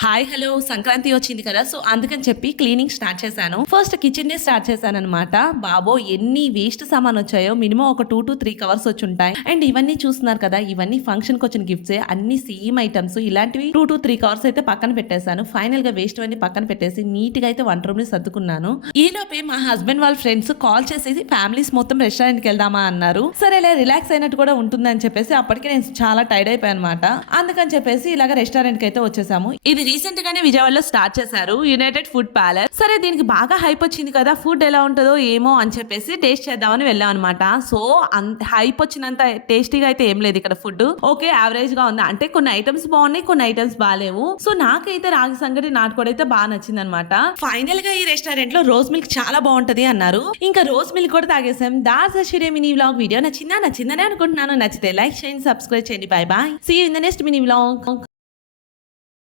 Hi hello Sankranti వచ్చింది కదా so అందుకని చెప్పి క్లీనింగ్ స్టార్ట్ చేశాను. ఫస్ట్ కిచెన్ డే స్టార్ట్ చేశాను అనమాట. బాబో ఎన్ని వేస్ట్ సామాన్ వచ్చాయో మినిమం ఒక 2 to 3 కవర్స్ వచ్చి ఉంటాయి. అండ్ ఇవన్నీ చూస్తున్నారు కదా, ఇవన్నీ ఫంక్షన్ కి వచ్చిన గిఫ్ట్స్, అన్ని సేమ్ ఐటమ్స్. ఇలాంటివి 2 to 3 కవర్స్ అయితే పక్కన పెట్టేశాను. ఫైనల్ గా వేస్ట్ అన్ని పక్కన పెట్టేసి నీట్ గా అయితే వంట రూమ్ ని సర్దుకున్నాను. ఈ లోపే మా హస్బెండ్ వాళ్ళ ఫ్రెండ్స్ కాల్ చేసేసి ఫ్యామిలీస్ మొత్తం రెస్టారెంట్ కి వెళ్దామా అన్నారు. సరే ఇలా రిలాక్స్ అయినట్టు కూడా ఉంటుందని చెప్పేసి అప్పటికే నేను చాలా టైర్డ్ అయిపోయాను అనమాట. అందుకని చెప్పేసి ఇలాగ రెస్టారెంట్ కి అయితే వచ్చేసాము. ఇది రీసెంట్ గానే విజయవాడలో స్టార్ట్ చేశారు, యునైటెడ్ ఫుడ్ ప్యాలెస్. సరే దీనికి బాగా హైప్ వచ్చింది కదా, ఫుడ్ ఎలా ఉంటుందో ఏమో అని చెప్పేసి టేస్ట్ చేద్దామని వెళ్ళాం అనమాట. సో అంత హైప్ వచ్చినంత టేస్టీగా అయితే ఏం లేదు ఇక్కడ ఫుడ్. ఓకే యావరేజ్ గా ఉంది, అంటే కొన్ని ఐటమ్స్ బాగున్నాయి, కొన్ని ఐటమ్స్ బాగాలేవు. సో నాకైతే రాగి సంగటి నాటుకోడి అయితే బాగా నచ్చింది అనమాట. ఫైనల్ గా ఈ రెస్టారెంట్ లో రోజ్ మిల్క్ చాలా బాగుంటది అన్నారు. ఇంకా రోజ్ మిల్క్ కూడా తాగేసాం. That's the mini vlog. Video నచ్చిందని అనుకుంటున్నాను. నచ్చితే లైక్ చేయండి, సబ్స్క్రైబ్ చేయండి. Bye bye, see you in the next mini vlog.